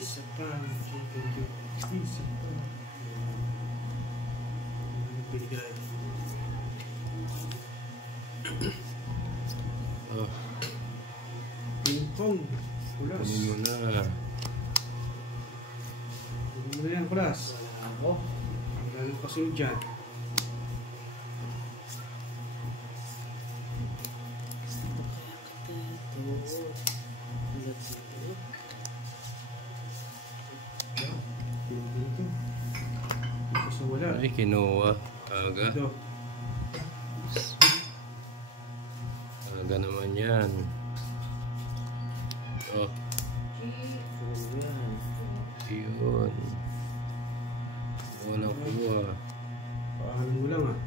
Isa pa. Isa pa. Bigay. Oh. Ping-pong. Kulas. Kunin mo na. Kunin mo na yan, kulas. Wala ako. Lalo pa sunod dyan. Ay, kinuha. Aga. Aga naman yan. Oh. Yun. Walang kuha. Paahalan mo lang ah.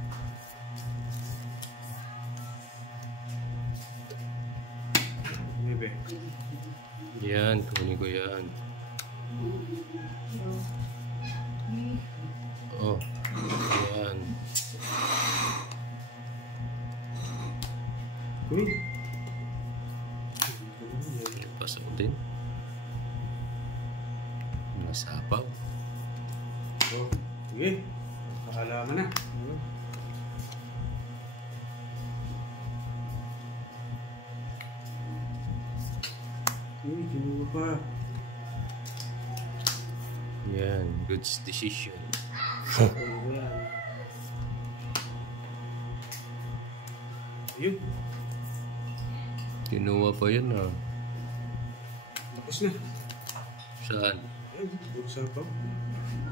Bebe. Yan, kunin ko yan. Oh. Yan. Kunin. Pasok din. Nasapaw. Oh, sige. Nakalaman na. Uy, kinuha pa. Yan, good decision. Ayun. Kinuha pa yun ah. Tapos na. Saan? Ayun, bursa pa.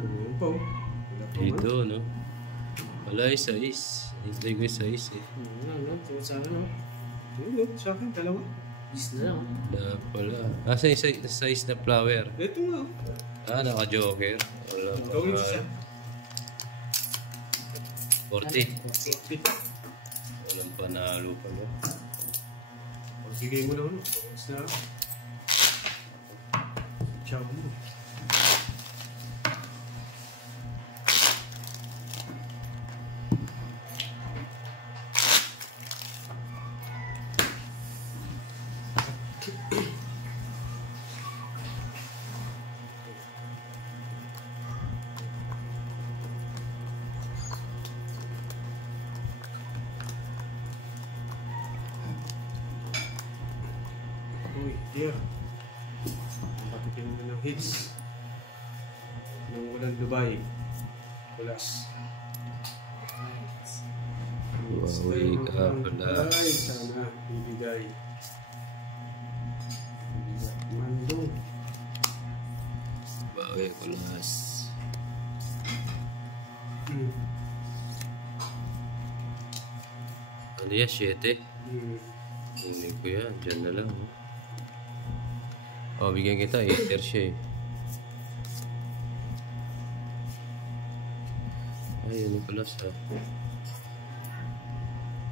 Ayun pa. Wala pa. Dito, no? Wala, isa-is. Hintay ko isa-is eh. Ano? Tingin sa akin, no? Ayun, sa akin, dalawa. Is na lang. Wala pala. Asa yung size na flower? Ito nga. Ah, naka-joker. Wala pa. Gawin siya. 40. 40. Walang panalo pala. Sige mo lang, no? Tapos na. Ciao mo. Uy, dear. Patikin mo ng hits. Nang walang Dubai. Kulas. Uy, ka pala. Ay, sana bibigay. Mandong. Bawi ko las. Ano yan? 7? Kunin ko yan. Diyan na lang. Oh, bigyan kita. 8 siya eh. Ay, ano pala sa...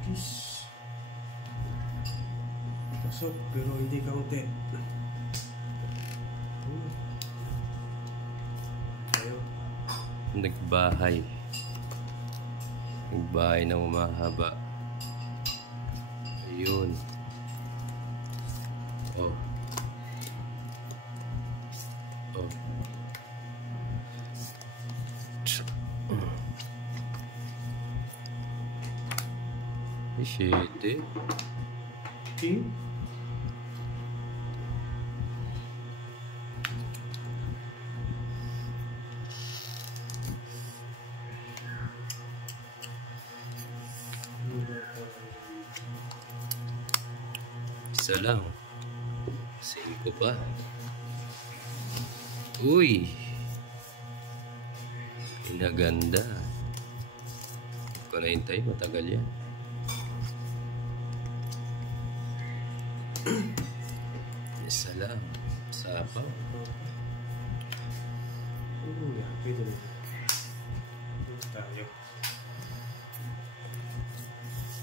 Kiss. Pasok, pero hindi counted. Ayaw. Nagbahay. Nagbahay na umahaba. Ayun. Oh. Oh. Shit. King. Isa lang. 5 pa. Uy. Pinaganda. Hindi ko nahintay. Matagal yan. Isa lang. Sapaw. Pwede na. Tayo.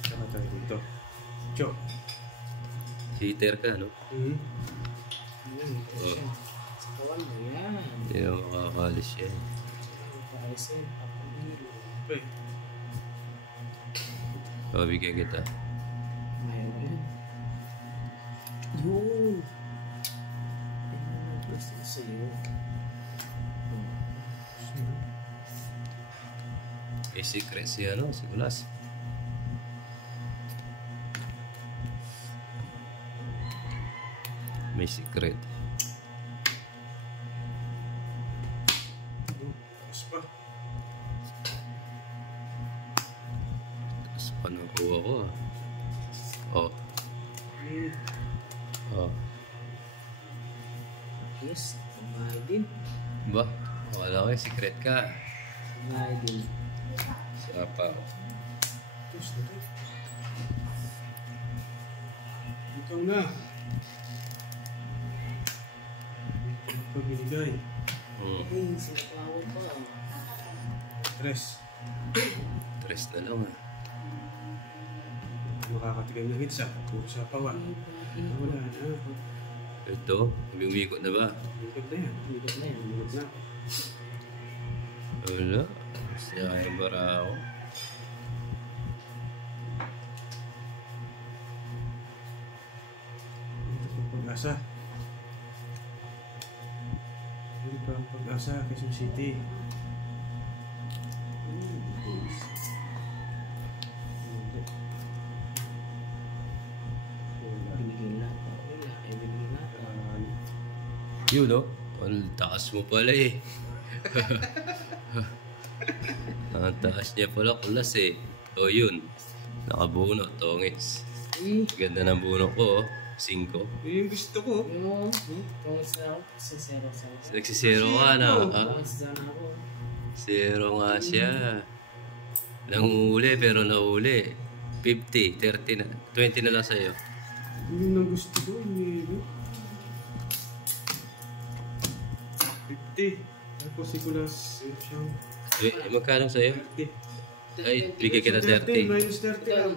Saka tayo dito. Cho. Heater ka, no? Yan. Oh. Sa kawan mo yan. Hindi na makakalis yan. Makakalis yan. Okay. O, bigyan kita. Mayroon ba yan? Yun. Ayun naman gusto ko sa'yo. May secret si ano, si Kulas. May secret. Tapos pa. Tapos pa nakuha ko ah. Oh. Oh. Yes, pambahay din. Ba? Wala ko yung secret ka. Pambahay din. Sapa. Tapos na ito. Ikaw na. Ito pa binigay. Ay, sinapawan pa. Tres. 3 na lang ah. Makakatigay ng hits ah. Puro sa pawa. Wala na. Ito, umikot na ba? Likod na yan. Bigot na yan. Likod na. Wala. Siya yung bara ako. Ito pa pag-asa. Ito pa ang pag-asa. Quezon City. Binigyan lahat. Wala. Ay, binigyan lahat. Yun no? Ang taas mo pala eh. Ang taas niya pala Kulas eh. O yun. Nakabuno, tongits. Eh, Ganda ng buno ko oh. 5. Yun yung gusto ko. yung tungis na ako. Sisero. Nagsisero ka na. Ha? Tungis na ako. 0 nga siya. Nanguli pero nahuli. 50, 30 na. 20 na lang sa'yo. Yun ang gusto ko. Yun. 50. Tapos si Kulas. Siyang Magkano sa'yo? 30. Ay, bigay kita 30. Minus 30 lang.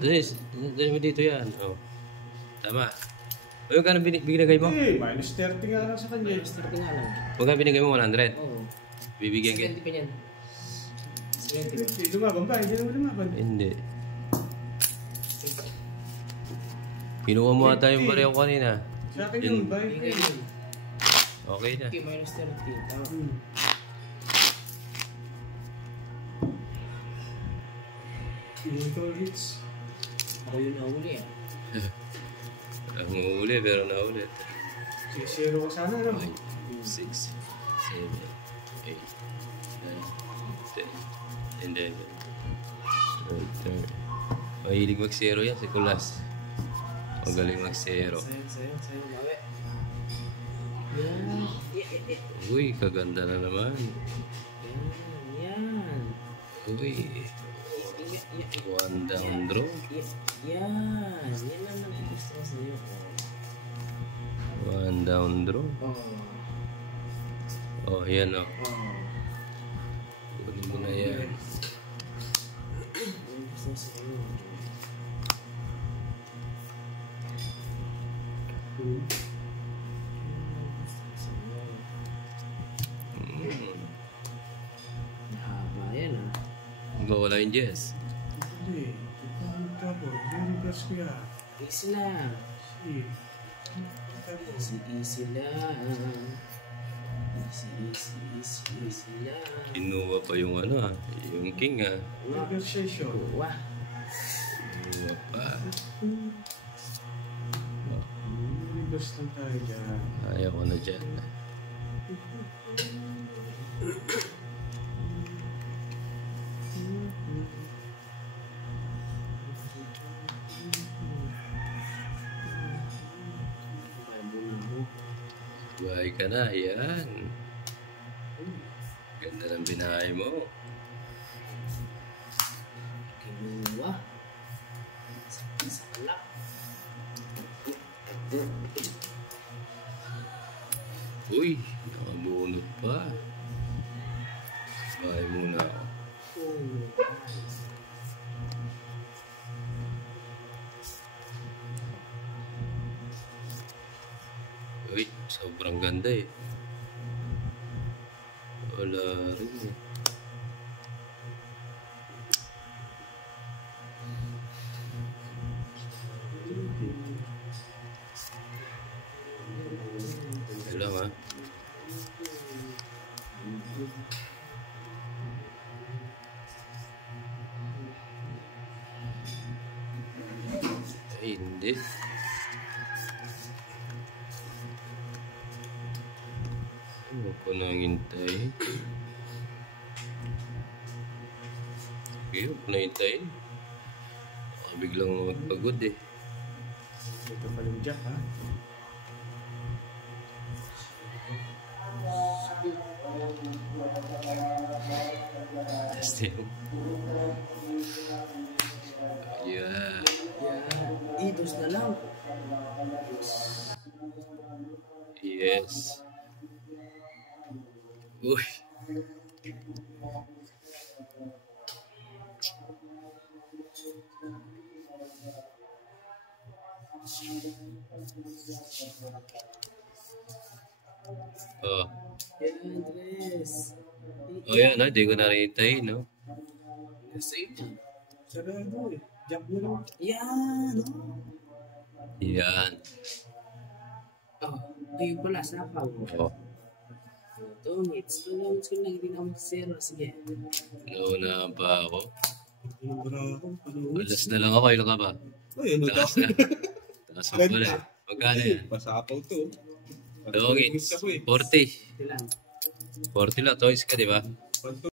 Dali mo dito yan. Oh. Tama. O yung kano binigay mo? Eh, minus 30 nga lang sa kanya. Minus 30 nga lang. Magkano binigay mo? 100? Oo. Bibigyan kita. 70 pa yan. 70 pa. Lumaban ba? Hindi naman lumaban. Hindi. Kinuha mo ata yung bariya ko kanina. Sa akin yun, bye. Bigay yun. Okay na. 50 minus 30. Tama. Ito hits. Ako yun na uli ah. Ang uli pero nahuli. 6-0 ka sana, no? 5, 6, 7, 8, 9, 10, 11, 12. Mahilig mag-zero yan si Kulas. Magaling mag-zero. Sayo. Bawi. Yan. Uy, kaganda na naman. Yan. Uy, one down draw. Yan lang ang gusto ko sa'yo. One down draw. Oh, yan oh. Kunin mo na yan. Ang gusto ko sa'yo. Mahaba yan ah. Mawala yung Jess. Hindi. Ito tapos. Meron gas ko yan. Easy lang. Tapos. Easy lang. Easy lang. Kinuha pa yung ano ah. Yung king ah. Negotiation. Wah. Kinuha pa. Gas lang tayo dyan. Ayaw ko na dyan. Buhay ka na, yan. Ganda ng binahay mo. Kinuha. Sa kalak. Uy, nakabunot pa. Bahay muna ako. Uy, sobrang ganda eh. Wala rin eh. Wala ha. Ay, hindi. Ano ko nang hintay? Okay, huwag na hintayin. Baka biglang magpagod eh. Ito pa yung jack, ha? Testing. Yeah. Yan. Dos na lang. Yes. Uy. Oh. Yan, Andres. Oh, yan, di ko narintay, no? Save yan. Sarado eh. Jack mo lang. Yan. Yan. Oh, ayun pala, sapaw. Oh. 2 minutes. 2 minutes ko lang, hindi na ako zero. Sige. Nauna pa ako. Ano ba ako? Alas na lang ako, ilan ka ba? Ay, ano Taas to? na. Taas mo pala eh. Magkano yan? Pasapaw to. Dongits. 40. Ilan? 40 lang, toys ka, di ba?